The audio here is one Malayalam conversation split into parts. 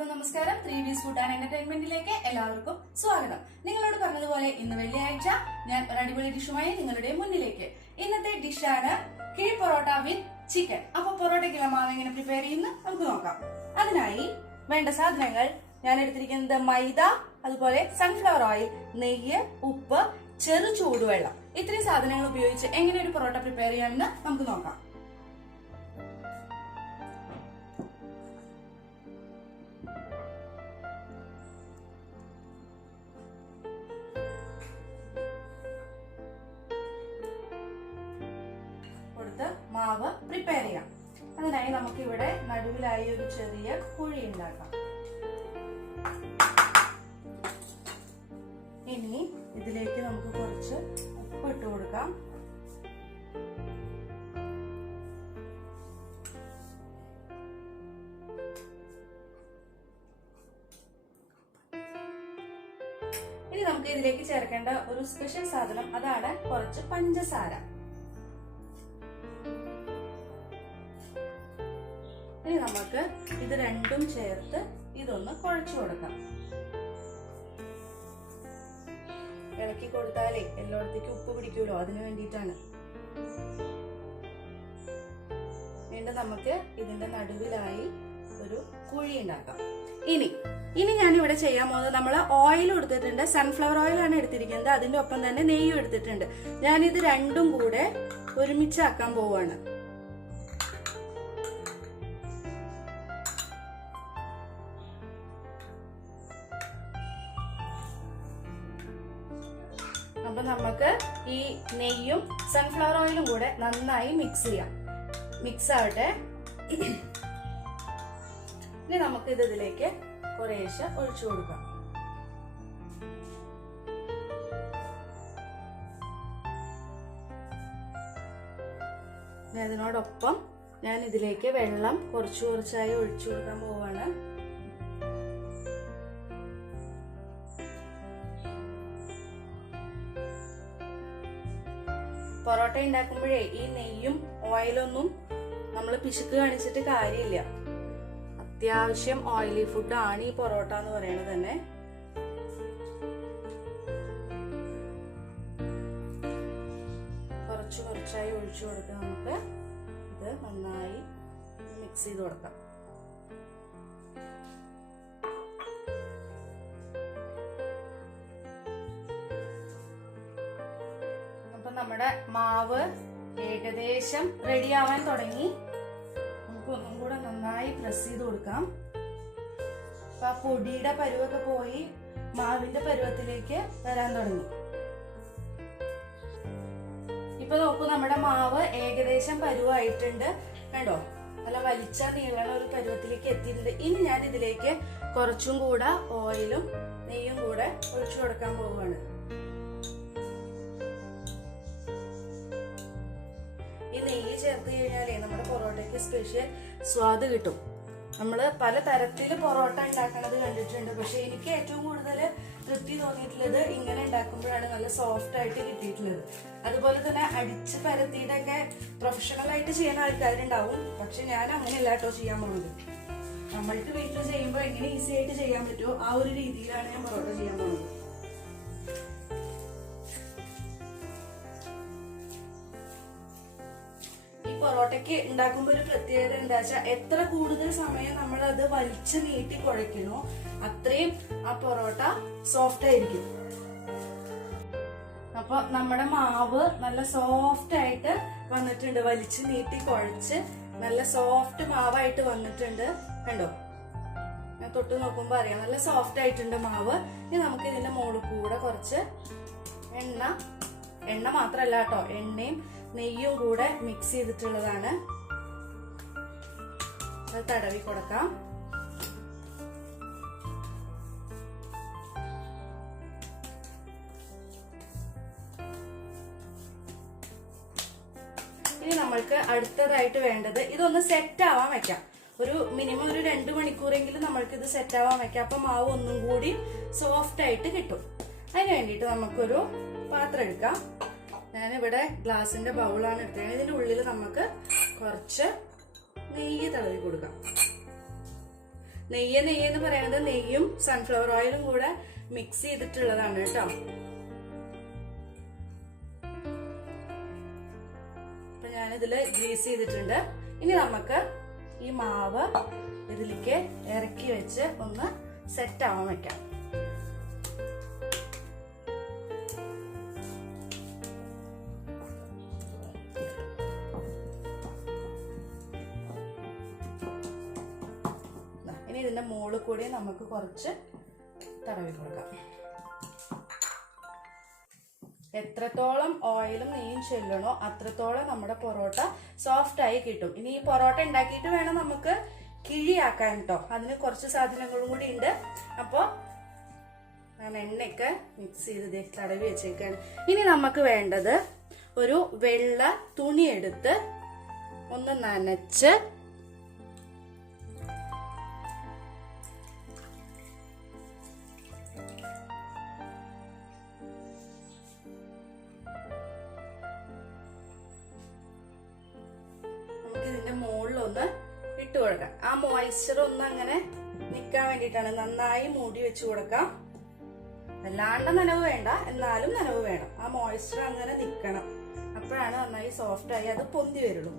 എല്ലാവർക്കും നമസ്കാരം. 3D's ഫുഡ് ആൻഡ് എന്റർടൈൻമെന്റിലേക്ക് എല്ലാവർക്കും സ്വാഗതം. നിങ്ങളോട് പറഞ്ഞതുപോലെ ഇന്ന് വെള്ളിയാഴ്ച ഞാൻ ഒരു അടിപൊളി ഡിഷുമായി നിങ്ങളുടെ മുന്നിലേക്ക്. ഇന്നത്തെ ഡിഷാണ് കിഴി പൊറോട്ട വിത്ത് ചിക്കൻ. അപ്പൊ പൊറോട്ടയ്ക്കുള്ള മാവ് എങ്ങനെ പ്രിപ്പയർ ചെയ്യുന്ന നമുക്ക് നോക്കാം. അതിനായി വേണ്ട സാധനങ്ങൾ ഞാൻ എടുത്തിരിക്കുന്നത് മൈദ, അതുപോലെ സൺഫ്ലവർ ഓയിൽ, നെയ്യ്, ഉപ്പ്, ചെറു ചൂടുവെള്ളം. ഇത്രയും സാധനങ്ങൾ ഉപയോഗിച്ച് എങ്ങനെ ഒരു പൊറോട്ട പ്രിപ്പയർ ചെയ്യാമെന്ന് നമുക്ക് നോക്കാം. മാവ് പ്രിപ്പയർ ചെയ്യാം. അതിനായി നമുക്ക് ഇവിടെ നടുവിലായി ഒരു ചെറിയ കുഴി ഉണ്ടാക്കാം. ഇനി ഇതിലേക്ക് നമുക്ക് കുറച്ച് ഉപ്പ് ഇട്ട് കൊടുക്കാം. ഇനി നമുക്ക് ഇതിലേക്ക് ചേർക്കേണ്ട ഒരു സ്പെഷ്യൽ സാധനം, അതാണ് കുറച്ച് പഞ്ചസാര. ഇനി നമുക്ക് ഇത് രണ്ടും ചേർത്ത് ഇതൊന്ന് കുഴച്ചു കൊടുക്കാം. ഇളക്കി കൊടുത്താലേ എല്ലായിടത്തേക്കും ഉപ്പ് പിടിക്കുമല്ലോ, അതിനു വേണ്ടിയിട്ടാണ്. വീണ്ടും നമുക്ക് ഇതിന്റെ നടുവിലായി ഒരു കുഴി ഉണ്ടാക്കാം. ഇനി ഞാൻ ഇവിടെ ചെയ്യാൻ പോകുന്നത്, നമ്മൾ ഓയിൽ എടുത്തിട്ടുണ്ട്, സൺഫ്ലവർ ഓയിലാണ് എടുത്തിരിക്കുന്നത്. അതിന്റെ ഒപ്പം തന്നെ നെയ്യും എടുത്തിട്ടുണ്ട്. ഞാനിത് രണ്ടും കൂടെ ഒരുമിച്ചാക്കാൻ പോവാണ്. അപ്പൊ നമുക്ക് ഈ നെയ്യും സൺഫ്ലവർ ഓയിലും കൂടെ നന്നായി മിക്സ് ചെയ്യാം. മിക്സ് ആവട്ടെ. ഇനി നമുക്ക് ഇതിലേക്ക് കുറേശ്ശെ ഒഴിച്ചു കൊടുക്കാം. അതിനോടൊപ്പം ഞാൻ ഇതിലേക്ക് വെള്ളം കുറച്ചു കുറച്ചായി ഒഴിച്ചു കൊടുക്കാൻ പോവാണ്. പൊറോട്ട ഉണ്ടാക്കുമ്പോഴേ ഈ നെയ്യും ഓയിലൊന്നും നമ്മൾ പിശുക്ക് കാണിച്ചിട്ട് കാര്യമില്ല. അത്യാവശ്യം ഓയിലി ഫുഡാണ് ഈ പൊറോട്ട എന്ന് പറയുന്നത് തന്നെ. കുറച്ച് കുറച്ചായി ഒഴിച്ചു കൊടുക്കുക. നമുക്ക് ഇത് നന്നായി മിക്സ് ചെയ്ത് കൊടുക്കാം. നമ്മുടെ മാവ് ഏകദേശം റെഡി ആവാൻ തുടങ്ങി. നമുക്ക് ഒന്നും കൂടെ നന്നായി പ്രസ് ചെയ്ത് കൊടുക്കാം. അപ്പൊ ആ പൊടിയുടെ പരുവൊക്കെ പോയി മാവിന്റെ പരുവത്തിലേക്ക് വരാൻ തുടങ്ങി. ഇപ്പൊ നോക്കൂ, നമ്മുടെ മാവ് ഏകദേശം പരുവായിട്ടുണ്ട്. കണ്ടോ, നല്ല വലിച്ച നീളണ ഒരു പരുവത്തിലേക്ക് എത്തിയിട്ടുണ്ട്. ഇനി ഞാൻ ഇതിലേക്ക് കുറച്ചും കൂടെ ഓയിലും നെയ്യും കൂടെ ഒഴിച്ചു കൊടുക്കാൻ പോവുകയാണ്. ഈ നെയ്യ് ചേർത്ത് കഴിഞ്ഞാലേ നമ്മുടെ പൊറോട്ടയ്ക്ക് സ്പെഷ്യൽ സ്വാദ് കിട്ടും. നമ്മള് പല തരത്തില് പൊറോട്ട ഉണ്ടാക്കണത് കണ്ടിട്ടുണ്ട്. പക്ഷെ എനിക്ക് ഏറ്റവും കൂടുതൽ തൃപ്തി തോന്നിയിട്ടുള്ളത് ഇങ്ങനെ ഉണ്ടാക്കുമ്പോഴാണ് നല്ല സോഫ്റ്റ് ആയിട്ട് കിട്ടിയിട്ടുള്ളത്. അതുപോലെ തന്നെ അടിച്ച് പരത്തിയിട്ടൊക്കെ പ്രൊഫഷണൽ ആയിട്ട് ചെയ്യുന്ന ആൾക്കാരുണ്ടാവും. പക്ഷെ ഞാൻ അങ്ങനെയല്ല കേട്ടോ ചെയ്യാൻ പോകുന്നത്. നമ്മൾക്ക് വീട്ടിൽ ചെയ്യുമ്പോൾ എങ്ങനെ ഈസി ആയിട്ട് ചെയ്യാൻ പറ്റുമോ ആ ഒരു രീതിയിലാണ് ഞാൻ പൊറോട്ട ചെയ്യാൻ പോകുന്നത്. പൊറോട്ടയ്ക്ക് ഉണ്ടാക്കുമ്പോൾ ഒരു പ്രത്യേകത എന്താ വെച്ചാൽ, എത്ര കൂടുതൽ സമയം നമ്മൾ അത് വലിച്ചു നീട്ടി കുഴയ്ക്കണോ അത്രയും ആ പൊറോട്ട സോഫ്റ്റ് ആയിരിക്കും. അപ്പൊ നമ്മുടെ മാവ് നല്ല സോഫ്റ്റ് ആയിട്ട് വന്നിട്ടുണ്ട്. വലിച്ചു നീട്ടി കുഴച്ച് നല്ല സോഫ്റ്റ് മാവായിട്ട് വന്നിട്ടുണ്ട്. കണ്ടോ, ഞാൻ തൊട്ട് നോക്കുമ്പോ അറിയാം നല്ല സോഫ്റ്റ് ആയിട്ടുണ്ട് മാവ്. ഇനി നമുക്ക് ഇതിന്റെ മുകളിൽ കൂടെ കുറച്ച് എണ്ണ മാത്രല്ല കേട്ടോ, എണ്ണയും നെയ്യും കൂടെ മിക്സ് ചെയ്തിട്ടുള്ളതാണ്. അത് തടവി കൊടുക്കാം. ഇനി നമ്മൾക്ക് അടുത്തതായിട്ട് വേണ്ടത്, ഇതൊന്ന് സെറ്റ് ആവാൻ വെക്കാം. ഒരു മിനിമം ഒരു 2 മണിക്കൂറെങ്കിലും നമ്മൾക്ക് ഇത് സെറ്റ് ആവാൻ വെക്കാം. അപ്പൊ മാവ് ഒന്നും കൂടി സോഫ്റ്റ് ആയിട്ട് കിട്ടും. അതിന് വേണ്ടിയിട്ട് നമുക്കൊരു പാത്രം എടുക്കാം. ഞാനിവിടെ ഗ്ലാസിന്റെ ബൗളാണ് എടുത്തത്. ഇതിന്റെ ഉള്ളിൽ നമുക്ക് കുറച്ച് നെയ്യ് തടവി കൊടുക്കാം. നെയ്യ് എന്ന് പറയുന്നത് നെയ്യും സൺഫ്ലവർ ഓയിലും കൂടെ മിക്സ് ചെയ്തിട്ടുള്ളതാണ് കേട്ടോ. അപ്പൊ ഞാനിതില് ഗ്രീസ് ചെയ്തിട്ടുണ്ട്. ഇനി നമുക്ക് ഈ മാവ് ഇതിലേക്ക് ഇറക്കി വെച്ച് ഒന്ന് സെറ്റ് ആവാൻ വെക്കാം. ഇനി ഇതിന്റെ മുകളിൽ കൂടി നമുക്ക് കുറച്ച് തടവി കൊടുക്കാം. എത്രത്തോളം ഓയിലും നെയ്യും ചെല്ലണോ അത്രത്തോളം നമ്മുടെ പൊറോട്ട സോഫ്റ്റ് ആയി കിട്ടും. ഇനി ഈ പൊറോട്ട ഉണ്ടാക്കിയിട്ട് വേണം നമുക്ക് കിഴിയാക്കാൻ കേട്ടോ. അതിന് കുറച്ച് സാധനങ്ങളും കൂടി ഉണ്ട്. അപ്പോൾ ഞാൻ എണ്ണയൊക്കെ മിക്സ് ചെയ്ത് തടവി വെച്ചേക്കാണ്. ഇനി നമുക്ക് വേണ്ടത് ഒരു വെള്ള തുണി എടുത്ത് ഒന്ന് നനച്ച് ഇതിന്റെ മുകളിലൊന്ന് ഇട്ട് കൊടുക്കാം. ആ മോയ്സ്ചർ ഒന്ന് അങ്ങനെ നിക്കാൻ വേണ്ടിയിട്ടാണ്. നന്നായി മൂടി വെച്ച് കൊടുക്കാം. അല്ലാണ്ട് നനവ് വേണ്ട, എന്നാലും നനവ് വേണം. ആ മോയ്സ്ചർ അങ്ങനെ നിക്കണം. അപ്പോഴാണ് നന്നായി സോഫ്റ്റ് ആയി അത് പൊന്തി വരുള്ളൂ.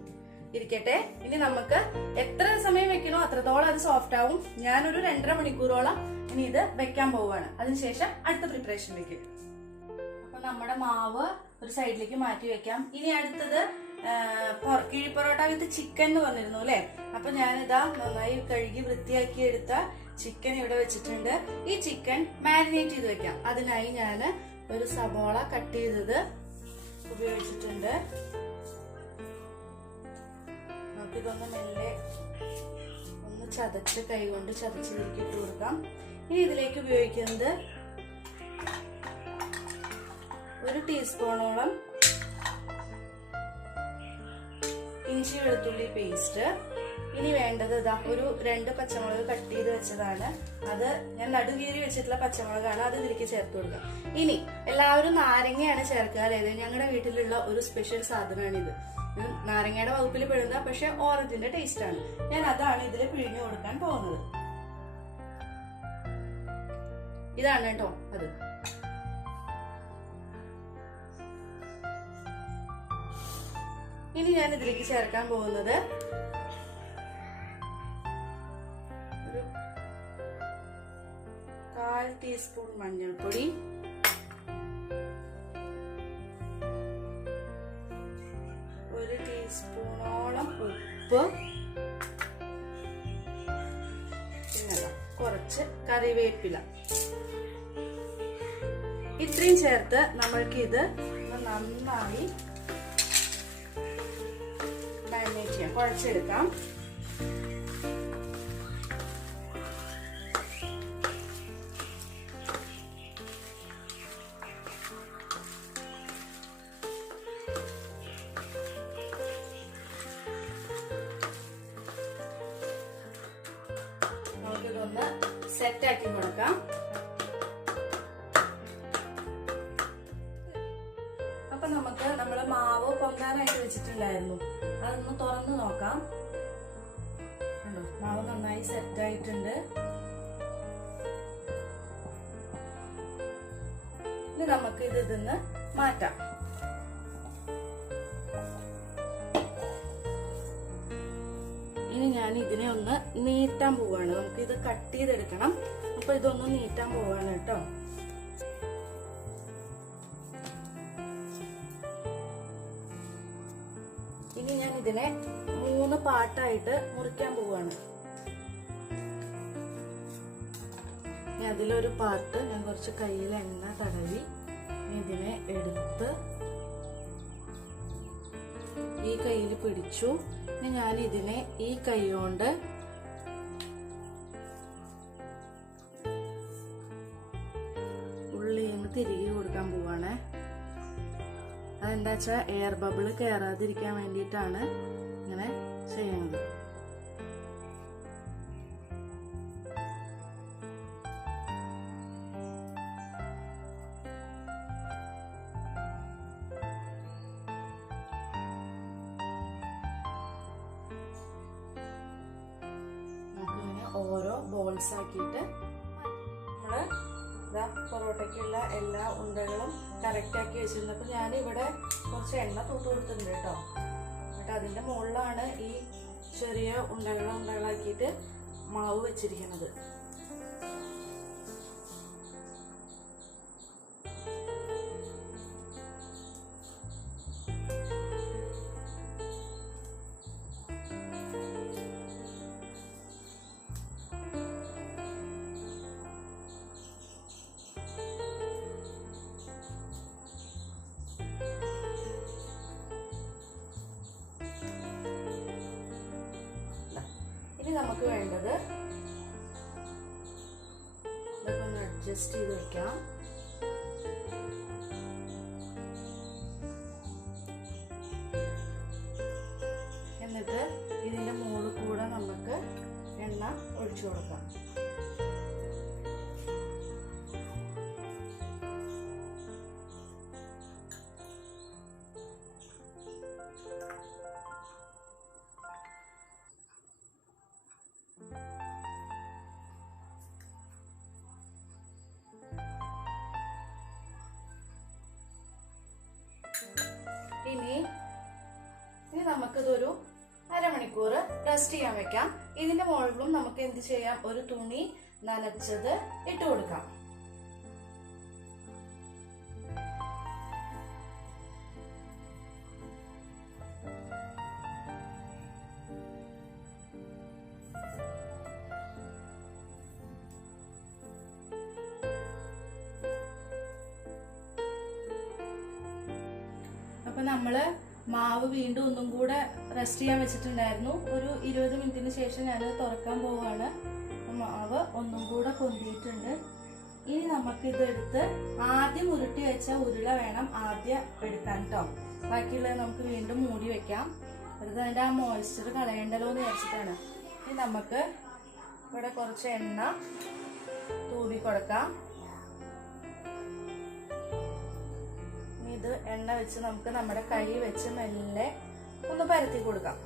ഇരിക്കട്ടെ. ഇനി നമുക്ക് എത്ര സമയം വെക്കണോ അത്രത്തോളം അത് സോഫ്റ്റ് ആവും. ഞാനൊരു 2.5 മണിക്കൂറോളം ഇനി ഇത് വെക്കാൻ പോവാണ്. അതിനുശേഷം അടുത്ത പ്രിപ്പറേഷനിലേക്ക്. അപ്പൊ നമ്മുടെ മാവ് ഒരു സൈഡിലേക്ക് മാറ്റി വെക്കാം. ഇനി അടുത്തത് കിഴിപ്പൊറോട്ട വിത്ത് ചിക്കൻ എന്ന് പറഞ്ഞിരുന്നു അല്ലെ. അപ്പൊ ഞാനിതാ നന്നായി കഴുകി വൃത്തിയാക്കി എടുത്ത ചിക്കൻ ഇവിടെ വെച്ചിട്ടുണ്ട്. ഈ ചിക്കൻ മാരിനേറ്റ് ചെയ്ത് വെക്കാം. അതിനായി ഞാൻ ഒരു സബോള കട്ട് ചെയ്തത് ഉപയോഗിച്ചിട്ടുണ്ട്. നമുക്കിതൊന്ന് മെല്ലെ ഒന്ന് ചതച്ച് കൈകൊണ്ട് ചതച്ച് തിരിക്കിട്ട് കൊടുക്കാം. ഇനി ഇതിലേക്ക് ഉപയോഗിക്കുന്നത് 1 ടീസ്പൂണോളം ഇഞ്ചി വെളുത്തുള്ളി പേസ്റ്റ്. ഇനി വേണ്ടത് ഇതാ ഒരു 2 പച്ചമുളക് കട്ട് ചെയ്ത് വെച്ചതാണ്. അത് ഞാൻ നടുകീറി വെച്ചിട്ടുള്ള പച്ചമുളകാണ്. അത് ഇതിലേക്ക് ചേർത്ത് കൊടുക്കാം. ഇനി എല്ലാവരും നാരങ്ങയാണ് ചേർക്കാറ്. ഞങ്ങളുടെ വീട്ടിലുള്ള ഒരു സ്പെഷ്യൽ സാധനമാണിത്. നാരങ്ങയുടെ വകുപ്പിൽ പെടുന്ന പക്ഷെ ഓറഞ്ചിന്റെ ടേസ്റ്റ് ആണ്. ഞാൻ അതാണ് ഇതിൽ പിഴിഞ്ഞു കൊടുക്കാൻ പോകുന്നത്. ഇതാണ് കേട്ടോ അത്. ഇനി ഞാൻ ഇതിലേക്ക് ചേർക്കാൻ പോകുന്നത് ഒരു 1/4 ടീസ്പൂൺ മഞ്ഞൾപ്പൊടി, 1 ടീസ്പൂണോളം ഉപ്പ്, പിന്നെ കുറച്ച് കറിവേപ്പില. ഇത്രയും ചേർത്ത് നമ്മൾക്ക് ഇത് നന്നായി മാരിനേറ്റ് ചെയ്യാം, കുഴച്ചെടുക്കാം. നമുക്കിതൊന്ന് സെറ്റാക്കി കൊടുക്കാം. അപ്പൊ നമുക്ക് നമ്മള് മാവ് പൊങ്ങാനായിട്ട് വെച്ചിട്ടുണ്ടായിരുന്നു. അതൊന്ന് തുറന്ന് നോക്കാം. കണ്ടോ, മാവ് നന്നായി സെറ്റ് ആയിട്ടുണ്ട്. ഇനി നമുക്ക് ഇതിന്ന് മാറ്റാം. ഇനി ഞാൻ ഇതിനെ ഒന്ന് നീട്ടാൻ പോവാണ്. നമുക്ക് ഇത് കട്ട് ചെയ്തെടുക്കണം. അപ്പൊ ഇതൊന്ന് നീട്ടാൻ പോവാണ് കേട്ടോ. ഇനി ഞാൻ ഇതിനെ 3 പാർട്ടായിട്ട് മുറിക്കാൻ പോവാണ്. ഇനി അതിലൊരു പാർട്ട് ഞാൻ കുറച്ച് കയ്യിൽ എണ്ണ തടവി ഇതിനെ എടുത്ത് ഈ കയ്യിൽ പിടിച്ചു. ഇനി ഞാൻ ഇതിനെ ഈ കൈ കൊണ്ട് ഉള്ളിൽ നിന്ന് തിരികെ കൊടുക്കാൻ പോവാണ്. അതെന്താ വെച്ചാൽ എയർ ബബിള് കയറാതിരിക്കാൻ വേണ്ടിയിട്ടാണ് ഇങ്ങനെ ചെയ്യുന്നത്. നമുക്കിങ്ങനെ ഓരോ ബോൾസ് ആക്കിയിട്ട് നമ്മൾ ഇതാ പൊറോട്ടയ്ക്കുള്ള എല്ലാ ഉണ്ടകളും കറക്റ്റ് ആക്കി വെച്ചിട്ടുണ്ട്. അപ്പോൾ ഞാനിവിടെ കുറച്ച് എണ്ണ തൂത്ത് കൊടുത്തിട്ടുണ്ട് കേട്ടോ. എന്നിട്ട് അതിൻ്റെ മുകളിലാണ് ഈ ചെറിയ ഉണ്ടകളാക്കിയിട്ട് മാവ് വെച്ചിരിക്കുന്നത്. ഇനി നമുക്ക് വേണ്ടത് ഇതൊക്കെ ഒന്ന് അഡ്ജസ്റ്റ് ചെയ്ത് വെക്കാം. എന്നിട്ട് ഇതിന്റെ മുകളിൽ കൂടെ നമുക്ക് എണ്ണ ഒഴിച്ചു കൊടുക്കാം. ഇനി നമുക്കിതൊരു അരമണിക്കൂർ റെസ്റ്റ് ചെയ്യാൻ വെക്കാം. ഇതിന്റെ മുകളിലും നമുക്ക് എന്ത് ചെയ്യാം, ഒരു തുണി നനച്ചത് ഇട്ട് കൊടുക്കാം. അപ്പൊ നമ്മള് മാവ് വീണ്ടും ഒന്നും കൂടെ റെസ്റ്റ് ചെയ്യാൻ വെച്ചിട്ടുണ്ടായിരുന്നു. ഒരു 20 മിനിറ്റിന് ശേഷം ഞാൻ തുറക്കാൻ പോവാണ്. മാവ് ഒന്നും കൂടെ പൊന്തിയിട്ടുണ്ട്. ഇനി നമുക്ക് ഇതെടുത്ത് ആദ്യം ഉരുട്ടി വെച്ച ഉരുള വേണം ആദ്യം എടുക്കാൻ കേട്ടോ. ബാക്കിയുള്ളത് നമുക്ക് വീണ്ടും മൂടി വെക്കാം. വെറുതെ അതിൻ്റെ ആ മോയ്സ്ചർ കളയണ്ടല്ലോ എന്ന് വിചാരിച്ചിട്ടാണ്. ഇനി നമുക്ക് ഇവിടെ കുറച്ച് എണ്ണ തൂവി കൊടുക്കാം. ഇത് എണ്ണ വെച്ച് നമുക്ക് നമ്മുടെ കൈ വെച്ച് മെല്ലെ ഒന്ന് പരത്തി കൊടുക്കാം.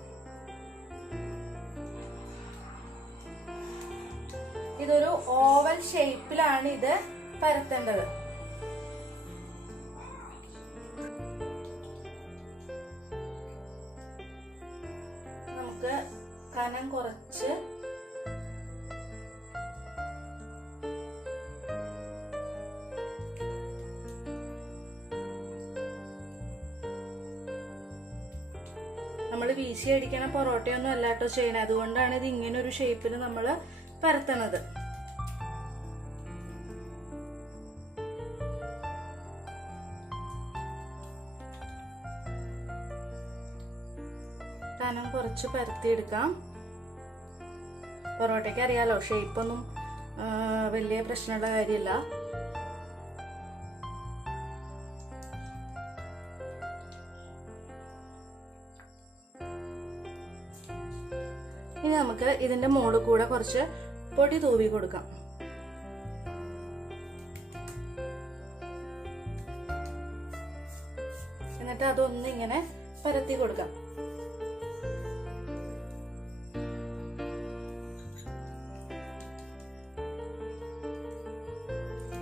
ഇതൊരു ഓവൽ ഷേപ്പിലാണ് ഇത് പരത്തേണ്ടത്. നമുക്ക് കനം കുറച്ച് നമ്മൾ വീശി അടിക്കണ പൊറോട്ടയൊന്നും അല്ലാട്ടോ ചെയ്യണേ. അതുകൊണ്ടാണ് ഇത് ഇങ്ങനെ ഒരു ഷേപ്പിൽ നമ്മൾ പരത്തണത്. കനം കുറച്ച് പരത്തിയെടുക്കാം. പൊറോട്ടയ്ക്ക് അറിയാലോ, ഷേപ്പൊന്നും വലിയ പ്രശ്നമുള്ള കാര്യമില്ല. ഇനി നമുക്ക് ഇതിന്റെ മുകളിൽ കൂടെ കുറച്ച് പൊടി തൂവി കൊടുക്കാം. എന്നിട്ട് അതൊന്ന് ഇങ്ങനെ പരത്തി കൊടുക്കാം.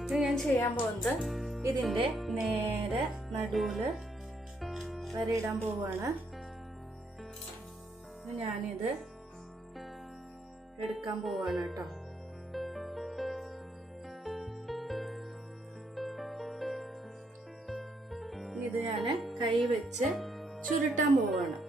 ഇത് ഞാൻ ചെയ്യാൻ പോകുന്നത് ഇതിന്റെ നേരെ നടുവില് വരെ ഇടാൻ പോവാണ്. ഞാനിത് എടുക്കാൻ പോവാണ് കേട്ടോ. ഇത് ഞാൻ കൈ വെച്ച് ചുരുട്ടാൻ പോവാണ്.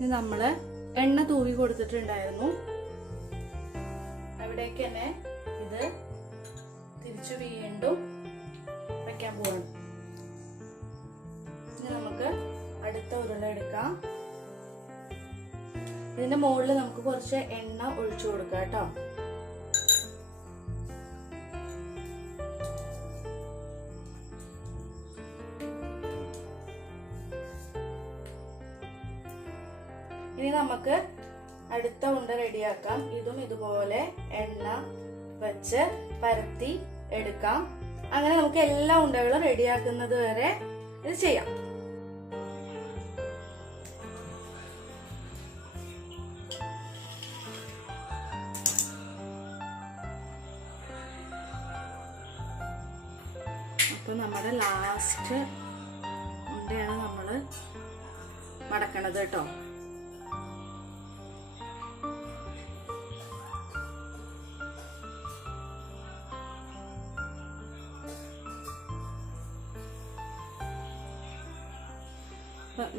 ഇനി നമ്മള് എണ്ണ തൂവി കൊടുത്തിട്ടുണ്ടായിരുന്നു. അവിടേക്ക് തന്നെ ഇത് തിരിച്ചു വീണ്ടും വെക്കാൻ പോവാണ്. ഇനി നമുക്ക് അടുത്ത ഉരുള എടുക്കാം. ഇതിന്റെ മുകളിൽ നമുക്ക് കുറച്ച് എണ്ണ ഒഴിച്ചു കൊടുക്കാം കേട്ടോ. ഇനി നമുക്ക് അടുത്ത ഉണ്ട റെഡിയാക്കാം. ഇതും ഇതുപോലെ എണ്ണ വെച്ച് പരത്തി എടുക്കാം. അങ്ങനെ നമുക്ക് എല്ലാ ഉണ്ടകളും റെഡിയാക്കുന്നത് വരെ ഇത് ചെയ്യാം. അപ്പൊ നമ്മുടെ ലാസ്റ്റ് ഉണ്ടയാണ് നമ്മള് മടക്കണത് കേട്ടോ.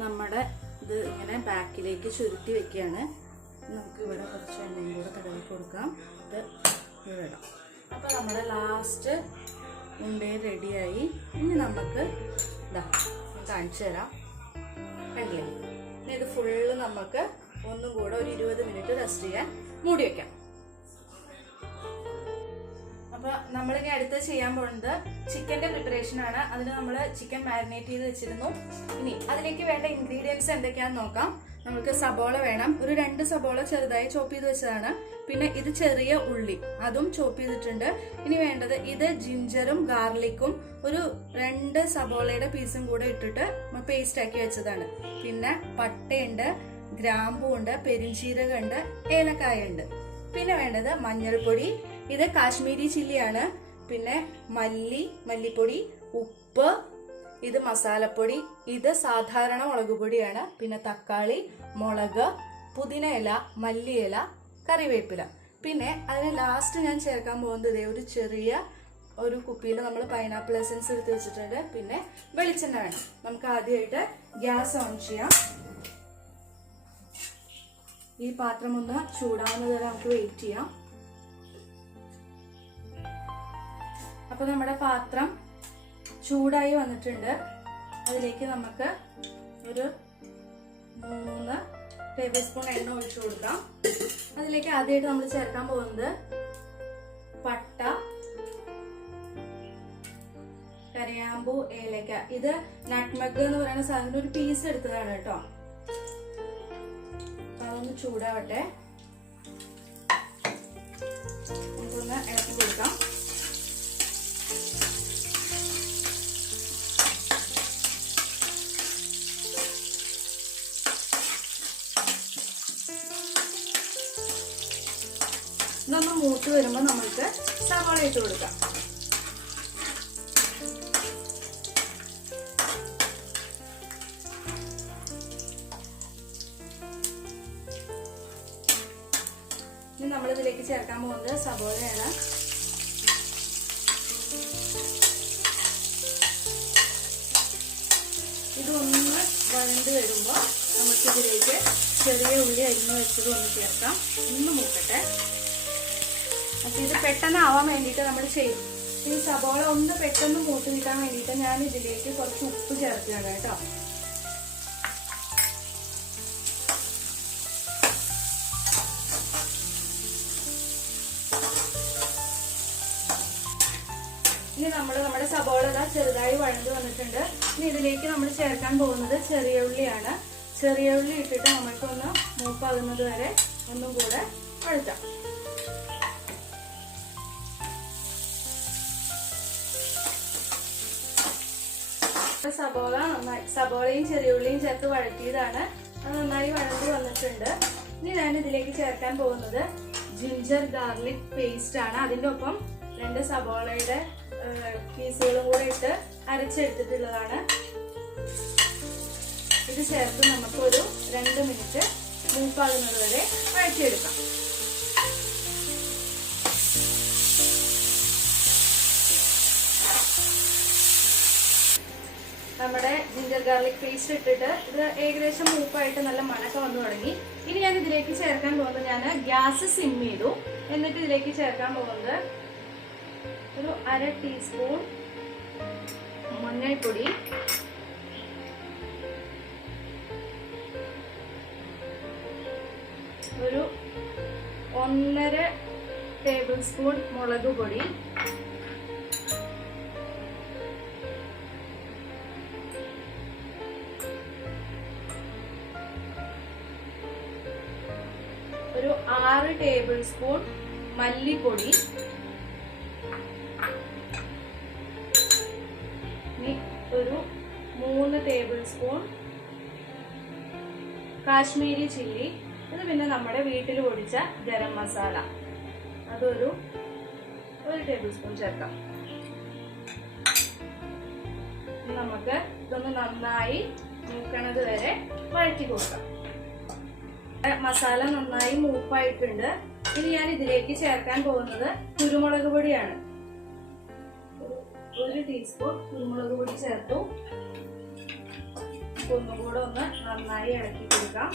നമ്മുടെ ഇത് ഇങ്ങനെ ബാക്കിലേക്ക് ചുരുട്ടി വെക്കുകയാണ്. നമുക്ക് ഇവിടെ കുറച്ച് എണ്ണയും കൂടെ തടവി കൊടുക്കാം. ഇത് ഇടാം. അപ്പൊ നമ്മുടെ ലാസ്റ്റ് ഉണ്ടേ റെഡിയായി. ഇനി നമുക്ക് ഇതാ കാണിച്ചു തരാം. കണ്ടില്ലേ? ഇനി ഇത് ഫുള്ള് നമുക്ക് ഒന്നും കൂടെ ഒരു 20 മിനിറ്റ് റെസ്റ്റ് ചെയ്യാൻ മൂടി വെക്കാം. അപ്പൊ നമ്മളിനി അടുത്ത് ചെയ്യാൻ പോകുന്നത് ചിക്കന്റെ പ്രിപ്പറേഷൻ ആണ്. അതിന് നമ്മൾ ചിക്കൻ മാരിനേറ്റ് ചെയ്ത് വെച്ചിരുന്നു. ഇനി അതിലേക്ക് വേണ്ട ഇൻഗ്രീഡിയൻസ് എന്തൊക്കെയാണെന്ന് നോക്കാം. നമുക്ക് സബോള വേണം. ഒരു 2 സബോള ചെറുതായി ചോപ്പ് ചെയ്ത് വെച്ചതാണ്. പിന്നെ ഇത് ചെറിയ ഉള്ളി, അതും ചോപ്പ് ചെയ്തിട്ടുണ്ട്. ഇനി വേണ്ടത് ഇത് ജിഞ്ചറും ഗാർലിക്കും ഒരു 2 സബോളയുടെ പീസും കൂടെ ഇട്ടിട്ട് പേസ്റ്റ് ആക്കി വെച്ചതാണ്. പിന്നെ പട്ടയുണ്ട്, ഗ്രാമ്പുണ്ട്, പെരിഞ്ചീരകമുണ്ട്, ഏലക്കായ ഉണ്ട്. പിന്നെ വേണ്ടത് മഞ്ഞൾപ്പൊടി, ഇത് കാശ്മീരി ചില്ലിയാണ്. പിന്നെ മല്ലിപ്പൊടി, ഉപ്പ്, ഇത് മസാലപ്പൊടി, ഇത് സാധാരണ മുളക് പൊടിയാണ്. പിന്നെ തക്കാളി, മുളക്, പുതിന ഇല, മല്ലിയില, കറിവേപ്പില. പിന്നെ അതിന് ലാസ്റ്റ് ഞാൻ ചേർക്കാൻ പോകുന്നത് ഒരു ചെറിയ ഒരു കുപ്പിയിൽ നമ്മൾ പൈനാപ്പിൾ എസൻസ് എടുത്ത് വെച്ചിട്ടുണ്ട്. പിന്നെ വെളിച്ചെണ്ണ വേണം. നമുക്ക് ആദ്യമായിട്ട് ഗ്യാസ് ഓൺ ചെയ്യാം. ഈ പാത്രം ഒന്ന് ചൂടാവുന്നത് വരെ നമുക്ക് വെയിറ്റ് ചെയ്യാം. അപ്പൊ നമ്മുടെ പാത്രം ചൂടായി വന്നിട്ടുണ്ട്. അതിലേക്ക് നമുക്ക് ഒരു 3 ടേബിൾ സ്പൂൺ എണ്ണ ഒഴിച്ചു കൊടുക്കാം. അതിലേക്ക് ആദ്യമായിട്ട് നമ്മൾ ചേർക്കാൻ പോകുന്നത് പട്ട, കരയാമ്പൂ, ഏലക്ക. ഇത് നട്ട്മഗ് എന്ന് പറയുന്ന സാധനം ഒരു പീസ് എടുത്തതാണ് കേട്ടോ. അതൊന്ന് ചൂടാവട്ടെ. നമുക്കൊന്ന് ഇളക്കി കൊടുക്കാം. ഇതൊന്ന് മൂത്ത് വരുമ്പോൾ നമുക്ക് സവാള ഇട്ട് കൊടുക്കാം. ഇനി നമ്മളിതിലേക്ക് ചേർക്കാൻ പോകുന്നത് സവാളയാണ്. ഇതൊന്ന് വഴണ്ട് വരുമ്പോൾ നമുക്കിതിലേക്ക് ചെറിയ ഉള്ളി അരിഞ്ഞ് വെച്ചത് ഒന്ന് ചേർക്കാം. ഒന്ന് മൂക്കട്ടെ. അപ്പൊ ഇത് പെട്ടെന്ന് ആവാൻ വേണ്ടിയിട്ട് നമ്മൾ ചെയ്യും. ഈ സബോള ഒന്ന് പെട്ടെന്ന് മൂത്ത് കിട്ടാൻ വേണ്ടിയിട്ട് ഞാൻ ഇതിലേക്ക് കുറച്ച് ഉപ്പ് ചേർക്കുകയാണ് കേട്ടോ. ഇനി നമ്മുടെ സബോള ചെറുതായി വഴണ്ട് വന്നിട്ടുണ്ട്. ഇനി ഇതിലേക്ക് നമ്മൾ ചേർക്കാൻ പോകുന്നത് ചെറിയ ഉള്ളിയാണ്. ചെറിയ ഉള്ളി ഇട്ടിട്ട് നമുക്കൊന്ന് മൂപ്പാകുന്നത് വരെ ഒന്നും കൂടെ വഴറ്റാം. സബോളയും ചെറിയ ഉള്ളിയും ചേർത്ത് വഴറ്റിയതാണ്. അത് നന്നായി വഴണ്ടി വന്നിട്ടുണ്ട്. ഇനി ഞാൻ ഇതിലേക്ക് ചേർക്കാൻ പോകുന്നത് ജിഞ്ചർ ഗാർലിക് പേസ്റ്റ് ആണ്. അതിന്റെ ഒപ്പം 2 സബോളയുടെ പീസുകളും കൂടെ ഇട്ട് അരച്ചെടുത്തിട്ടുള്ളതാണ്. ഇത് ചേർത്ത് നമുക്കൊരു 2 മിനിറ്റ് മൂപ്പാകുന്നത് വരെ വഴറ്റിയെടുക്കാം. നമ്മുടെ ജിഞ്ചർ ഗാർലിക് പേസ്റ്റ് ഇട്ടിട്ട് ഇത് ഏകദേശം മൂപ്പായിട്ട് നല്ല മണക്ക വന്നു തുടങ്ങി. ഇനി ഞാൻ ഇതിലേക്ക് ചേർക്കാൻ പോകുന്നത്, ഞാൻ ഗ്യാസ് സിം ചെയ്തു. എന്നിട്ട് ഇതിലേക്ക് ചേർക്കാൻ പോകുന്നത് ഒരു 1/2 ടീസ്പൂൺ മഞ്ഞൾപ്പൊടി, ഒരു 1.5 ടേബിൾ സ്പൂൺ മുളക് പൊടി, ഒരു 6 ടേബിൾ സ്പൂൺ മല്ലിപ്പൊടി, ഒരു 3 ടേബിൾ സ്പൂൺ കാശ്മീരി ചില്ലി, ഇത് പിന്നെ നമ്മുടെ വീട്ടിൽ പൊടിച്ച ഗരം മസാല, അതൊരു 1 ടേബിൾ സ്പൂൺ ചേർക്കാം. നമുക്ക് ഇതൊന്ന് നന്നായി മൂക്കണത് വരെ വഴറ്റി കൊടുക്കാം. മസാല നന്നായി മൂപ്പായിട്ടുണ്ട്. ഇനി ഞാൻ ഇതിലേക്ക് ചേർക്കാൻ പോകുന്നത് കുരുമുളക് പൊടിയാണ്. 1 ടീസ്പൂൺ കുരുമുളക് പൊടി ചേർത്തു. ഒന്നുകൂടെ ഒന്ന് നന്നായി ഇളക്കി കൊടുക്കാം.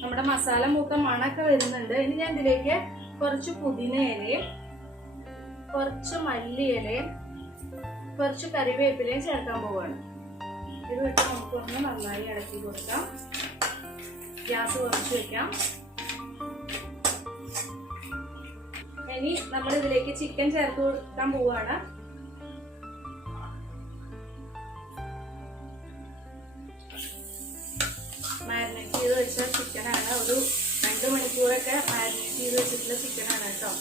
നമ്മുടെ മസാല മൂത്ത മണൊക്കെ വരുന്നുണ്ട്. ഇനി ഞാൻ ഇതിലേക്ക് കുറച്ച് പുതിന ഇലയും കുറച്ച് മല്ലിയിലയും കുറച്ച് കറിവേപ്പിലയും ചേർക്കാൻ പോവുകയാണ്. ഇത് വിട്ട് നമുക്കൊന്ന് നന്നായി ഇളക്കി കൊടുക്കാം. ഗ്യാസ് കുറച്ച് വെക്കാം. ഇനി നമ്മൾ ഇതിലേക്ക് ചിക്കൻ ചേർത്ത് കൊടുക്കാൻ പോവുകയാണ്. മാരിനേറ്റ് ചെയ്ത് വെച്ച ചിക്കനാണ്. ഒരു 2 മണിക്കൂറൊക്കെ മാരിനേറ്റ് ചെയ്ത് വെച്ചിട്ടുള്ള ചിക്കനാണ് കേട്ടോ.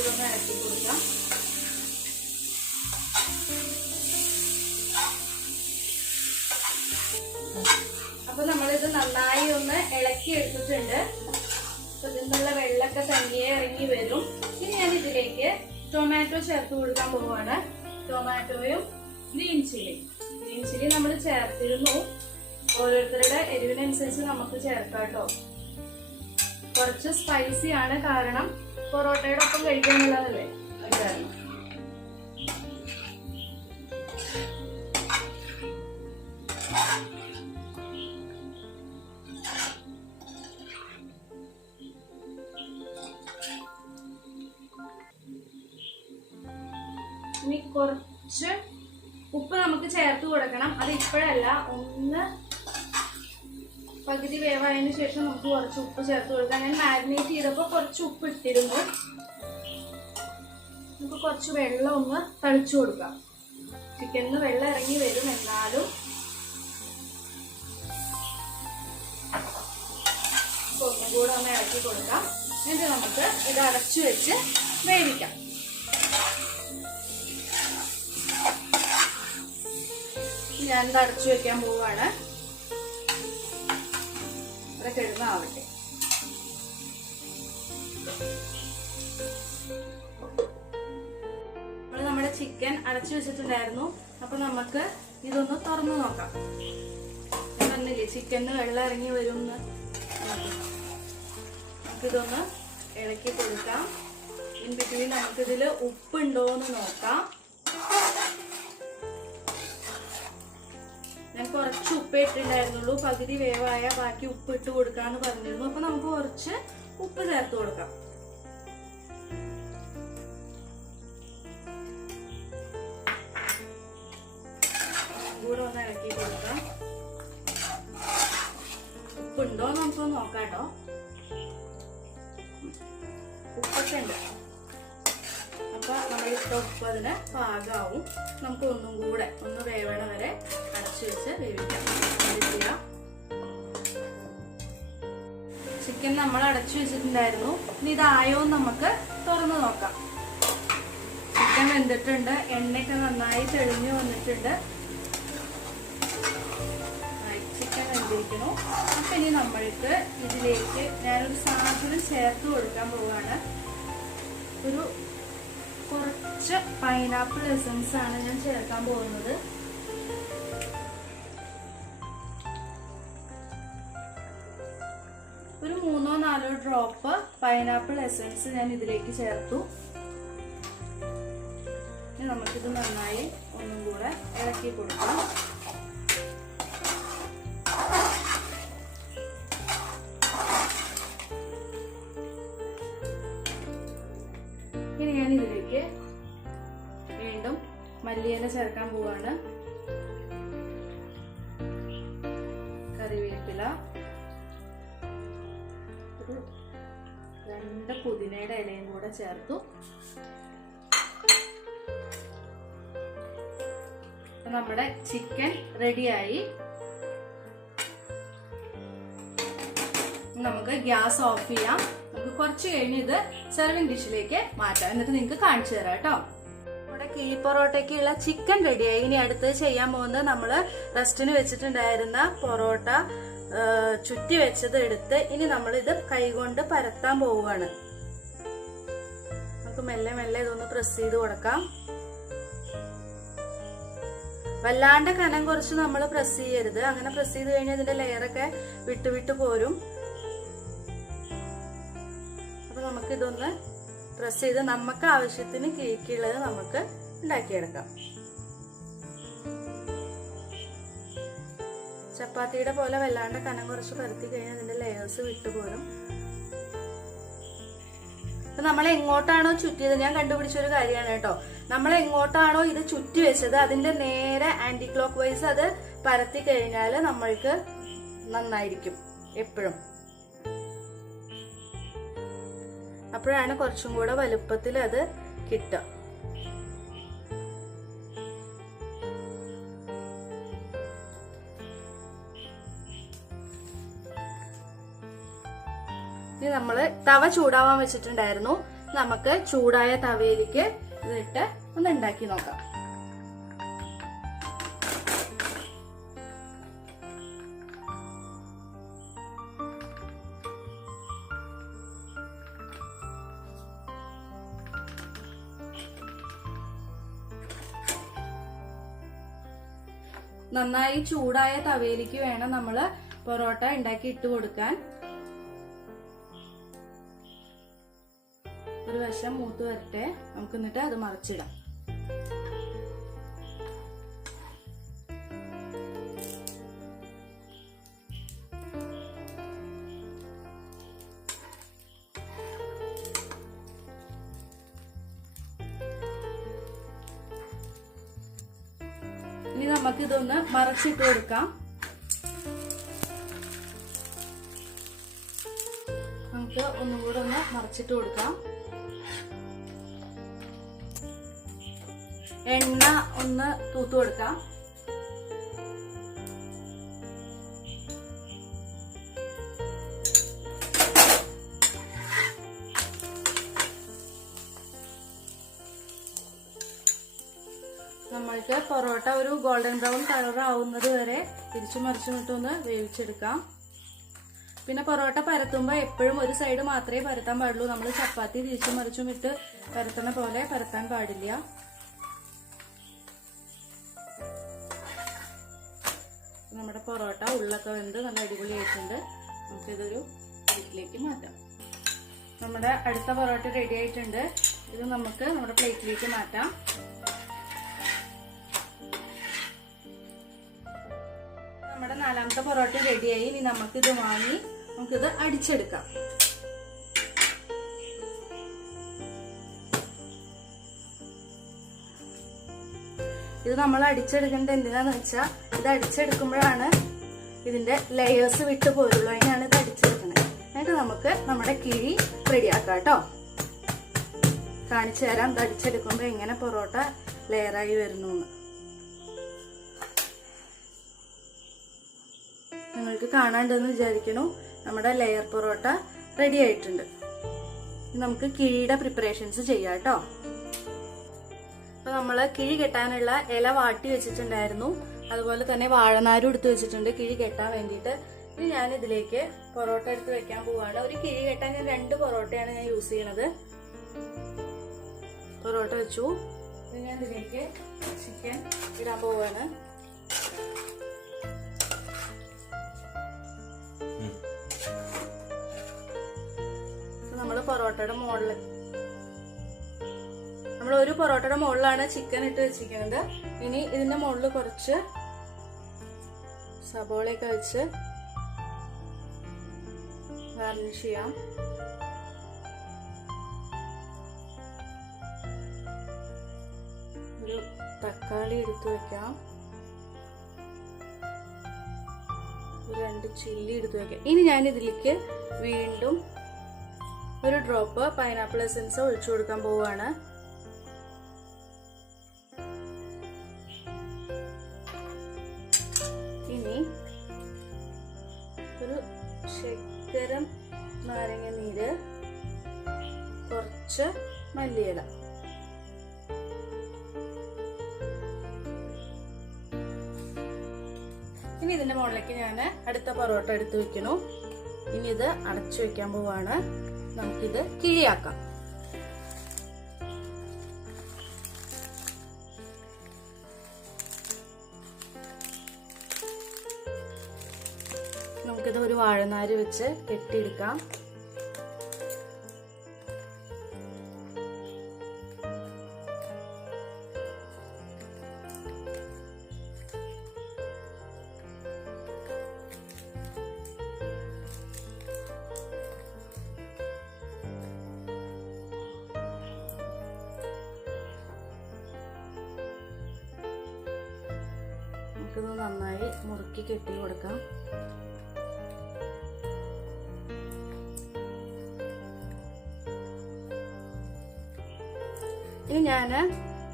ഇതൊന്ന് ഇളക്കി കൊടുക്കാം. അപ്പൊ നമ്മളിത് നന്നായി ഒന്ന് ഇളക്കി എടുത്തിട്ടുണ്ട്. ഇതിൽ നിന്നുള്ള വെള്ളമൊക്കെ തനിയെ ഇറങ്ങി വരും. ഇനി ഞാൻ ഇതിലേക്ക് ടൊമാറ്റോ ചേർത്ത് കൊടുക്കാൻ പോവാണ്. ടൊമാറ്റോയും ഗ്രീൻ ചില്ലി നമ്മൾ ചേർത്തിരുന്നു. ഓരോരുത്തരുടെ എരിവിനനുസരിച്ച് നമുക്ക് ചേർക്കാം കേട്ടോ. കുറച്ച് സ്പൈസി ആണ്, കാരണം പൊറോട്ടയുടെ ഒപ്പം കഴിക്കാനുള്ളതല്ലേ, അത് കാരണം. ഇനി കുറച്ച് ഉപ്പ് നമുക്ക് ചേർത്ത് കൊടുക്കണം. അത് ഇപ്പോഴല്ല, ഒന്ന് പകുതി വേവായതിനു ശേഷം നമുക്ക് കുറച്ച് ഉപ്പ് ചേർത്ത് കൊടുക്കാം. ഞാൻ മാരിനേറ്റ് ചെയ്തപ്പോൾ കുറച്ച് ഉപ്പ് ഇട്ടിരുന്നു. നമുക്ക് കുറച്ച് വെള്ളം ഒന്ന് തളിച്ചു കൊടുക്കാം. ചിക്കനിൽ വെള്ളം ഇറങ്ങി വരും, എന്നാലും ഒന്നുകൂടെ ഒന്ന് ഇളക്കി കൊടുക്കാം. എന്നിട്ട് നമുക്ക് ഇത് അടച്ചു വെച്ച് വേവിക്കാം. ഞാനിത് അടച്ചു വെക്കാൻ പോവാണ്. ഇവിടെ കിടന്നാവട്ടെ. നമ്മുടെ ചിക്കൻ അടച്ചു വെച്ചിട്ടുണ്ടായിരുന്നു. അപ്പൊ നമുക്ക് ഇതൊന്ന് തുറന്നു നോക്കാം. ഞാൻ പറഞ്ഞില്ലേ ചിക്കന് വെള്ളം ഇറങ്ങി വരുമെന്ന്. നമുക്കിതൊന്ന് ഇളക്കി കൊടുക്കാം. ഇൻ ബിറ്റ്വീൻ നമുക്കിതിൽ ഉപ്പുണ്ടോന്ന് നോക്കാം. ഞാൻ കുറച്ച് ഉപ്പ് ഇട്ടിട്ടുണ്ടായിരുന്നുള്ളൂ. പകുതി വേവായ ബാക്കി ഉപ്പ് ഇട്ട് കൊടുക്കാന്ന് പറഞ്ഞിരുന്നു. അപ്പൊ നമുക്ക് കുറച്ച് ഉപ്പ് ചേർത്ത് കൊടുക്കാം. കൂടെ ഒന്ന് ഇളക്കി കൊടുക്കാം. ഉപ്പുണ്ടോ നമുക്കൊന്ന് നോക്കാം കേട്ടോ. ഉപ്പൊക്കെ ഉണ്ട്. അപ്പൊ നമ്മൾ ഇട്ട ഉപ്പ് അതിന് പാകമാവും. നമുക്ക് ഒന്നും കൂടെ ഒന്ന് വേവണ വരെ അടച്ചു വെച്ച് വേവിക്കാം. ചിക്കൻ നമ്മൾ അടച്ചു വെച്ചിട്ടുണ്ടായിരുന്നു. ഇനി ഇതായോ നമുക്ക് തുറന്നു നോക്കാം. ചിക്കൻ വെന്തിട്ടുണ്ട്. എണ്ണയൊക്കെ നന്നായി തെളിഞ്ഞു വന്നിട്ടുണ്ട്. ചിക്കൻ വെന്തിരിക്കുന്നു. അപ്പൊ ഇനി നമ്മൾക്ക് ഇതിലേക്ക് ഞാനൊരു സാധനം ചേർത്ത് കൊടുക്കാൻ പോവാണ്. ഒരു കുറച്ച് പൈനാപ്പിൾ എസൻസ് ആണ് ഞാൻ ചേർക്കാൻ പോകുന്നത്. ഒരു 3-4 ഡ്രോപ്പ് പൈനാപ്പിൾ എസൻസ് ഞാൻ ഇതിലേക്ക് ചേർത്തു. ഇനി നമുക്കിത് നന്നായി ഒന്നും കൂടെ ഇളക്കി കൊടുക്കാം. ഇനി ഞാൻ ഇതിലേക്ക് വീണ്ടും മല്ലിയില ചേർക്കാൻ പോവാണ്. കറിവേപ്പില, ഒരു 2 പുതിനയുടെ ഇലയും കൂടെ ചേർത്തു. നമ്മുടെ ചിക്കൻ റെഡിയായി. നമുക്ക് ഗ്യാസ് ഓഫ് ചെയ്യാം. നമുക്ക് കുറച്ച് കഴിഞ്ഞ് ഇത് സെർവിങ് ഡിഷിലേക്ക് മാറ്റാം. എന്നിട്ട് നിങ്ങൾക്ക് കാണിച്ചു തരാം കേട്ടോ. നമ്മുടെ കിഴി പൊറോട്ടയ്ക്കുള്ള ചിക്കൻ റെഡിയായി. ഇനി അടുത്ത് ചെയ്യാൻ പോകുന്നത് നമ്മൾ റെസ്റ്റിന് വെച്ചിട്ടുണ്ടായിരുന്ന പൊറോട്ട ചുറ്റി വെച്ചത് എടുത്ത് ഇനി നമ്മൾ ഇത് കൈകൊണ്ട് പരത്താൻ പോവുകയാണ്. നമുക്ക് മെല്ലെ മെല്ലെ ഇതൊന്ന് പ്രസ് ചെയ്ത് കൊടുക്കാം. വല്ലാണ്ട് കനം കുറച്ച് നമ്മൾ പ്രസ് ചെയ്യരുത്. അങ്ങനെ പ്രസ് ചെയ്ത് കഴിഞ്ഞാൽ ഇതിന്റെ ലെയറൊക്കെ വിട്ട് പോരും. അപ്പൊ നമുക്ക് ഇതൊന്ന് പ്രസ് ചെയ്ത് നമുക്ക് ആവശ്യത്തിന് കേക്കുള്ളത് നമുക്ക് ഉണ്ടാക്കിയെടുക്കാം. ചപ്പാത്തിയുടെ പോലെ വല്ലാണ്ട് കനം കുറച്ച് പരത്തി കഴിഞ്ഞാൽ ഇതിന്റെ ലെയേഴ്സ് വിട്ടുപോരും. അപ്പൊ നമ്മൾ എങ്ങോട്ടാണോ ചുറ്റിയത്, ഞാൻ കണ്ടുപിടിച്ചൊരു കാര്യമാണ് കേട്ടോ, നമ്മൾ എങ്ങോട്ടാണോ ഇത് ചുറ്റി വെച്ചത് അതിന്റെ നേരെ ആന്റി ക്ലോക്ക് വൈസ് അത് പരത്തി കഴിഞ്ഞാൽ നമ്മൾക്ക് നന്നായിരിക്കും എപ്പോഴും. അപ്പോഴാണ് കുറച്ചും കൂടെ വലുപ്പത്തിൽ അത് കിട്ടുക. ഇനി നമ്മള് തവ ചൂടാവാൻ വെച്ചിട്ടുണ്ടായിരുന്നു. നമുക്ക് ചൂടായ തവയിലേക്ക് ഇതിട്ട് ഒന്ന് ഉണ്ടാക്കി നോക്കാം. നന്നായി ചൂടായ തവയിലേക്ക് വേണം നമ്മള് പൊറോട്ട ഉണ്ടാക്കി ഇട്ട് കൊടുക്കാൻ. ഒരു വശം മൂത്ത് വരട്ടെ. നമുക്ക് എന്നിട്ട് അത് മറിച്ചിടാം. ഇനി നമുക്ക് ഇതൊന്ന് മറിച്ചിട്ട് കൊടുക്കാം. നമുക്ക് ഒന്നും കൂടെ ഒന്ന് മറിച്ചിട്ട് കൊടുക്കാം. എണ്ണ ഒന്ന് തൂത്തു കൊടുക്കാം. നമ്മൾക്ക് പൊറോട്ട ഒരു ഗോൾഡൻ ബ്രൗൺ കളർ ആവുന്നത് വരെ തിരിച്ചും മറിച്ചും ഇട്ടൊന്ന് വേവിച്ചെടുക്കാം. പിന്നെ പൊറോട്ട പരത്തുമ്പോൾ എപ്പോഴും ഒരു സൈഡ് മാത്രമേ പരത്താൻ പാടുള്ളൂ. നമ്മൾ ചപ്പാത്തി തിരിച്ചും മറിച്ചും ഇട്ട് പരത്തണ പോലെ പരത്താൻ പാടില്ല. നമ്മുടെ പൊറോട്ട ഉള്ളൊക്കെ വെന്ത് നല്ല അടിപൊളിയായിട്ടുണ്ട്. നമുക്കിതൊരു പ്ലേറ്റിലേക്ക് മാറ്റാം. നമ്മുടെ അടുത്ത പൊറോട്ട റെഡി ആയിട്ടുണ്ട്. ഇത് നമുക്ക് നമ്മുടെ പ്ലേറ്റിലേക്ക് മാറ്റാം. നമ്മുടെ നാലാമത്തെ പൊറോട്ട റെഡിയായി. ഇനി നമുക്കിത് വാങ്ങി നമുക്കിത് അടിച്ചെടുക്കാം. ഇത് നമ്മൾ അടിച്ചെടുക്കേണ്ടത് എന്തിനാന്ന് വെച്ചാൽ ഇത് അടിച്ചെടുക്കുമ്പോഴാണ് ഇതിന്റെ ലെയേഴ്സ് വിട്ടു പോരുള്ളൂ. അതിനാണ് ഇത് അടിച്ചെടുക്കുന്നത്. എന്നിട്ട് നമുക്ക് നമ്മുടെ കിഴി റെഡിയാക്കാം കേട്ടോ. കാണിച്ചു തരാം ഇത് അടിച്ചെടുക്കുമ്പോൾ എങ്ങനെ പൊറോട്ട ലെയറായി വരുന്നു. നിങ്ങൾക്ക് കാണാണ്ടെന്ന് വിചാരിക്കണു. നമ്മുടെ ലെയർ പൊറോട്ട റെഡി ആയിട്ടുണ്ട്. നമുക്ക് കിഴിയുടെ പ്രിപ്പറേഷൻസ് ചെയ്യാം കേട്ടോ. അപ്പൊ നമ്മള് കിഴി കെട്ടാനുള്ള ഇല വാട്ടി വെച്ചിട്ടുണ്ടായിരുന്നു. അതുപോലെ തന്നെ വാഴനാരും എടുത്ത് വെച്ചിട്ടുണ്ട് കിഴി കെട്ടാൻ വേണ്ടിയിട്ട്. ഇനി ഞാൻ ഇതിലേക്ക് പൊറോട്ട എടുത്ത് വെക്കാൻ പോവാണ്. ഒരു കിഴി കെട്ടാൻ ഞാൻ 2 പൊറോട്ടയാണ് ഞാൻ യൂസ് ചെയ്യണത്. പൊറോട്ട വെച്ചു. ഇനി ഞാൻ ഇതിലേക്ക് ചിക്കൻ ഇടാൻ പോവാണ്. നമ്മള് പൊറോട്ടയുടെ മുകളിൽ ഒരു പൊറോട്ടയുടെ മുകളിലാണ് ചിക്കൻ ഇട്ട് വെച്ചിരിക്കുന്നത്. ഇനി ഇതിന്റെ മുകളിൽ കുറച്ച് സബോളയൊക്കെ വെച്ച് ഗാർണിഷ് ചെയ്യാം. ഒരു തക്കാളി എടുത്തു വെക്കാം. 2 ചില്ലി എടുത്തു വെക്കാം. ഇനി ഞാൻ ഇതിലേക്ക് വീണ്ടും ഒരു ഡ്രോപ്പ് പൈനാപ്പിൾ എസൻസ് ഒഴിച്ചു കൊടുക്കാൻ പോവുകയാണ്. ഇനി ഒരു ശർക്കരം നാരങ്ങ നീര്, കുറച്ച് മല്ലിയില, ഇനി ഇതിന്റെ മുകളിലേക്ക് ഞാൻ അടുത്ത പൊറോട്ട എടുത്തു വെക്കണു. ഇനി ഇത് അടച്ചു വെക്കാൻ പോവാണ്. നമുക്കിത് കിഴിയാക്കാം. നമുക്കിത് ഒരു വാഴനാര് വെച്ച് കെട്ടിയെടുക്കാം. നമുക്കിത് നന്നായി മുറുക്കി കെട്ടി കൊടുക്കാം. ഇനി ഞാൻ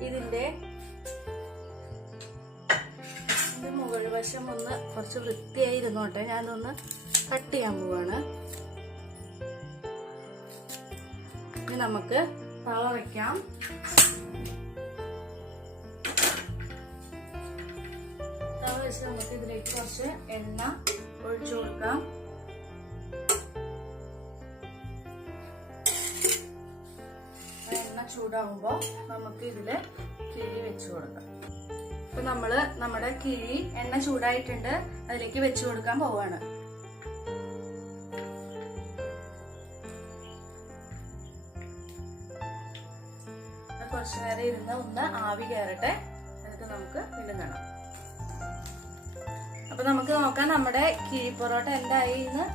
ഇതിന്റെ മുകൾ വശം ഒന്ന് കുറച്ച് വൃത്തിയായി ഇരുന്നോട്ടെ, ഞാനൊന്ന് കട്ട് ചെയ്യാൻ പോവാണ്. ഇനി നമുക്ക് തവ വയ്ക്കാം. തവ വെച്ച് നമുക്ക് ഇതിലേക്ക് കുറച്ച് എണ്ണ ഒഴിച്ചു കൊടുക്കാം. ചൂടാവുമ്പോ നമുക്ക് ഇതില് കിഴി വെച്ചു കൊടുക്കാം. അപ്പൊ നമ്മുടെ കിഴി എണ്ണ ചൂടായിട്ടുണ്ട്, അതിലേക്ക് വെച്ചു കൊടുക്കാൻ പോവാണ്. കുറച്ചു നേരം ഇരുന്ന് ഒന്ന് ആവി കയറട്ടെ, എന്നിട്ട് നമുക്ക് വീണ്ടും കാണാം. അപ്പൊ നമുക്ക് നോക്കാം നമ്മുടെ കിഴി പൊറോട്ട എന്തായി എന്ന്.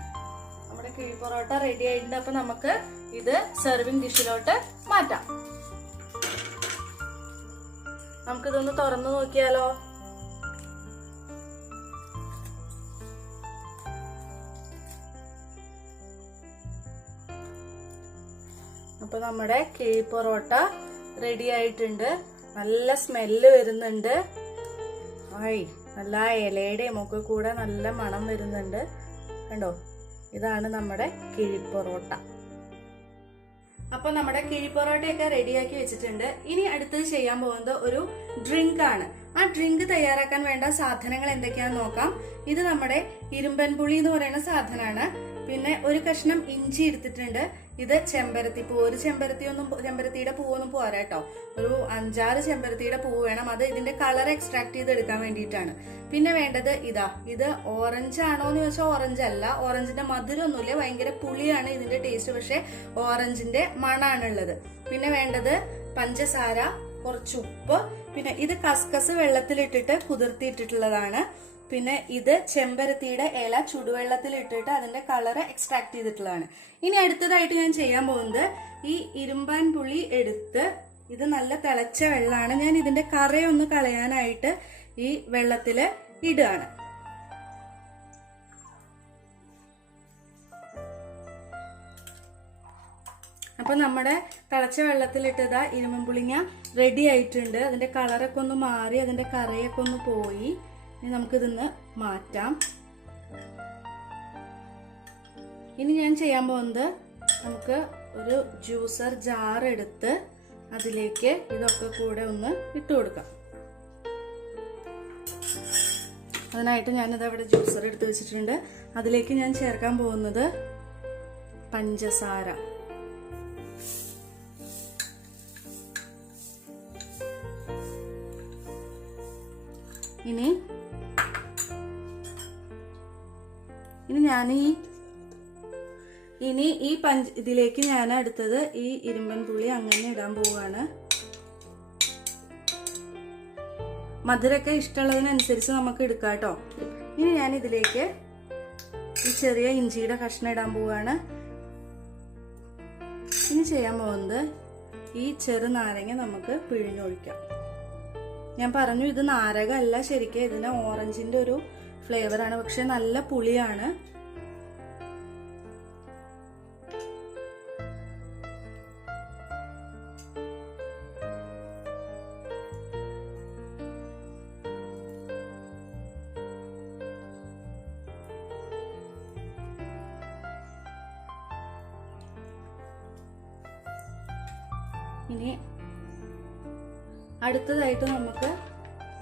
നമ്മുടെ കിഴി പൊറോട്ട റെഡി ആയിട്ടുണ്ട്. അപ്പൊ നമുക്ക് ഇത് സെർവിങ് ഡിഷിലോട്ട് മാറ്റാം. നമുക്കിതൊന്ന് തുറന്നു നോക്കിയാലോ. അപ്പൊ നമ്മുടെ കിഴി പൊറോട്ട റെഡി ആയിട്ടുണ്ട്. നല്ല സ്മെല്ല് വരുന്നുണ്ട്. നല്ല ഇലയുടെയും ഒക്കെ കൂടെ നല്ല മണം വരുന്നുണ്ട്. കണ്ടോ, ഇതാണ് നമ്മുടെ കിഴി പൊറോട്ട. അപ്പൊ നമ്മുടെ കിഴി പൊറോട്ടയൊക്കെ റെഡിയാക്കി വെച്ചിട്ടുണ്ട്. ഇനി അടുത്തത് ചെയ്യാൻ പോകുന്നത് ഒരു ഡ്രിങ്ക് ആണ്. ആ ഡ്രിങ്ക് തയ്യാറാക്കാൻ വേണ്ട സാധനങ്ങൾ എന്തൊക്കെയാണെന്ന് നോക്കാം. ഇത് നമ്മുടെ ഇരുമ്പൻ പുളി എന്ന് പറയുന്ന സാധനമാണ്. പിന്നെ ഒരു കഷ്ണം ഇഞ്ചി എടുത്തിട്ടുണ്ട്. ഇത് ചെമ്പരത്തി പൂ. ഒരു ചെമ്പരത്തിയുടെ പൂവൊന്നും പോരാ കേട്ടോ, ഒരു 5-6 ചെമ്പരത്തിയുടെ പൂവ് വേണം. അത് ഇതിന്റെ കളർ എക്സ്ട്രാക്ട് ചെയ്ത് എടുക്കാൻ വേണ്ടിയിട്ടാണ്. പിന്നെ വേണ്ടത് ഇത് ഓറഞ്ച് ആണോ എന്ന് ചോദിച്ചാൽ ഓറഞ്ച് അല്ല. ഓറഞ്ചിന്റെ മധുരമൊന്നുമില്ല, ഭയങ്കര പുളിയാണ് ഇതിന്റെ ടേസ്റ്റ്, പക്ഷെ ഓറഞ്ചിന്റെ മണാണുള്ളത്. പിന്നെ വേണ്ടത് പഞ്ചസാര, കുറച്ച് ഉപ്പ്, പിന്നെ ഇത് കസ്കസ് വെള്ളത്തിലിട്ടിട്ട് കുതിർത്തിയിട്ടിട്ടുള്ളതാണ്. പിന്നെ ഇത് ചെമ്പരത്തിയുടെ ഇല ചുടുവെള്ളത്തിൽ ഇട്ടിട്ട് അതിന്റെ കളറ് എക്സ്ട്രാക്ട് ചെയ്തിട്ടുള്ളതാണ്. ഇനി അടുത്തതായിട്ട് ഞാൻ ചെയ്യാൻ പോകുന്നത് ഈ ഇരുമ്പാൻ പുളി എടുത്ത്, ഇത് നല്ല തിളച്ച വെള്ളമാണ്, ഞാൻ ഇതിന്റെ കറയൊന്ന് കളയാനായിട്ട് ഈ വെള്ളത്തില് ഇടുകയാണ്. അപ്പൊ നമ്മുടെ തിളച്ച വെള്ളത്തിലിട്ടതാ ഇരുമ്പൻ പുളിങ്ങ റെഡി ആയിട്ടുണ്ട്. അതിന്റെ കളറൊക്കെ ഒന്ന് മാറി അതിന്റെ കറയൊക്കെ ഒന്ന് പോയി. ഇനി നമുക്കിതൊന്ന് മാറ്റാം. ഇനി ഞാൻ ചെയ്യാൻ പോകുന്നത്, നമുക്ക് ഒരു ജ്യൂസർ ജാർ എടുത്ത് അതിലേക്ക് ഇതൊക്കെ കൂടെ ഒന്ന് ഇട്ട് കൊടുക്കാം. അതിനായിട്ട് ഞാനിത് അവിടെ ജ്യൂസർ എടുത്ത് വെച്ചിട്ടുണ്ട്. അതിലേക്ക് ഞാൻ ചേർക്കാൻ പോകുന്നത് പഞ്ചസാര. ഇനി ഞാൻ ഇതിലേക്ക് ഞാൻ അടുത്തത് ഈ ഇരുമ്പൻ പുളി അങ്ങനെ ഇടാൻ പോവാണ്. മധുരമൊക്കെ ഇഷ്ടമുള്ളതിനനുസരിച്ച് നമുക്ക് എടുക്കാം കേട്ടോ. ഇനി ഞാൻ ഇതിലേക്ക് ഈ ചെറിയ ഇഞ്ചിയുടെ കഷ്ണം ഇടാൻ പോവാണ്. ഇനി ചെയ്യാൻ പോകുന്നത് ഈ ചെറുനാരങ്ങ നമുക്ക് പിഴിഞ്ഞൊഴിക്കാം. ഞാൻ പറഞ്ഞു ഇത് നാരകമല്ല, ശരിക്കും ഇതിന് ഓറഞ്ചിന്റെ ഒരു ഫ്ലേവറാണ്, പക്ഷെ നല്ല പുളിയാണ്. ഇനി അടുത്തതായിട്ട് നമുക്ക്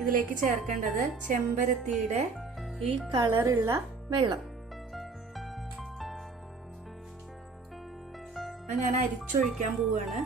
ഇതിലേക്ക് ചേർക്കേണ്ടത് ചെമ്പരത്തിയുടെ ഈ കളറുള്ള വെള്ളം. അത് ഞാൻ അരിച്ചൊഴിക്കാൻ പോവാണ്.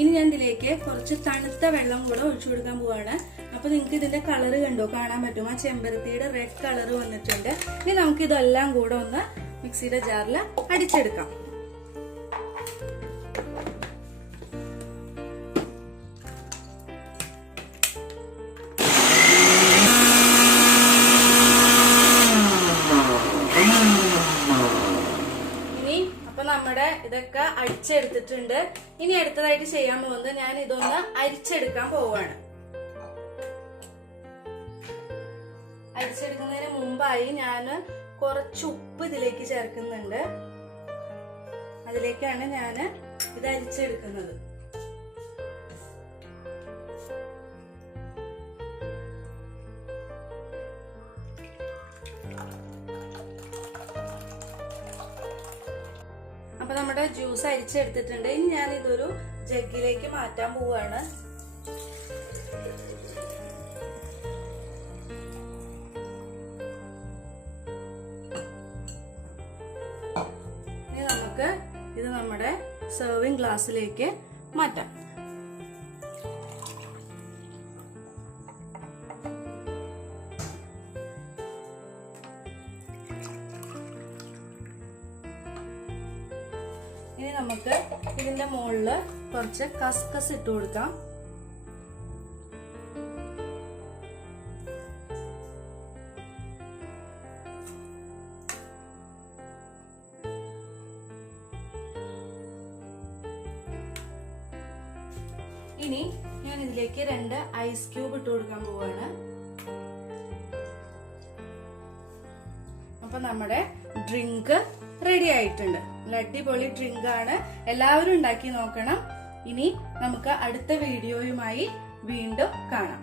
ഇനി ഞാൻ ഇതിലേക്ക് കുറച്ച് തണുത്ത വെള്ളം കൂടെ ഒഴിച്ചു കൊടുക്കാൻ പോവാണ്. അപ്പൊ നിങ്ങൾക്ക് ഇതിന്റെ കളറ് കണ്ടോ, കാണാൻ പറ്റും. ആ ചെമ്പരത്തിയുടെ റെഡ് കളർ വന്നിട്ടുണ്ട്. ഇനി നമുക്ക് ഇതെല്ലാം കൂടെ ഒന്ന് മിക്സിയുടെ ജാറിൽ അടിച്ചെടുക്കാം. നമ്മുടെ ഇതൊക്കെ അടിച്ചെടുത്തിട്ടുണ്ട്. ഇനി അടുത്തതായിട്ട് ചെയ്യാൻ പോകുന്നത് ഞാൻ ഇതൊന്ന് അരിച്ചെടുക്കാൻ പോവാണ്. അരിച്ചെടുക്കുന്നതിന് മുമ്പായി ഞാൻ കുറച്ച് ഉപ്പ് ഇതിലേക്ക് ചേർക്കുന്നുണ്ട്. അതിലേക്കാണ് ഞാൻ ഇത് അരിച്ചെടുക്കുന്നത്. അപ്പൊ നമ്മുടെ ജ്യൂസ് അരിച്ചെടുത്തിട്ടുണ്ട്. ഇനി ഞാൻ ഇതൊരു ജഗ്ഗിലേക്ക് മാറ്റാൻ പോവാണ്. ഇനി നമുക്ക് ഇത് നമ്മുടെ സെർവിങ് ഗ്ലാസ്സിലേക്ക് മാറ്റാം. ഇനി നമുക്ക് ഇതിന്റെ മുകളിൽ കുറച്ച് കസ്കസ് ഇട്ട് കൊടുക്കാം. ഇനി ഞാൻ ഇതിലേക്ക് 2 ഐസ് ക്യൂബ് ഇട്ട് കൊടുക്കാൻ പോവാണ്. അപ്പൊ നമ്മുടെ ഡ്രിങ്ക് റെഡി ആയിട്ടുണ്ട്. അടിപൊളി ഡ്രിങ്ക് ആണ്. എല്ലാവരും ഉണ്ടാക്കി നോക്കണം. ഇനി നമുക്ക് അടുത്ത വീഡിയോയുമായി വീണ്ടും കാണാം.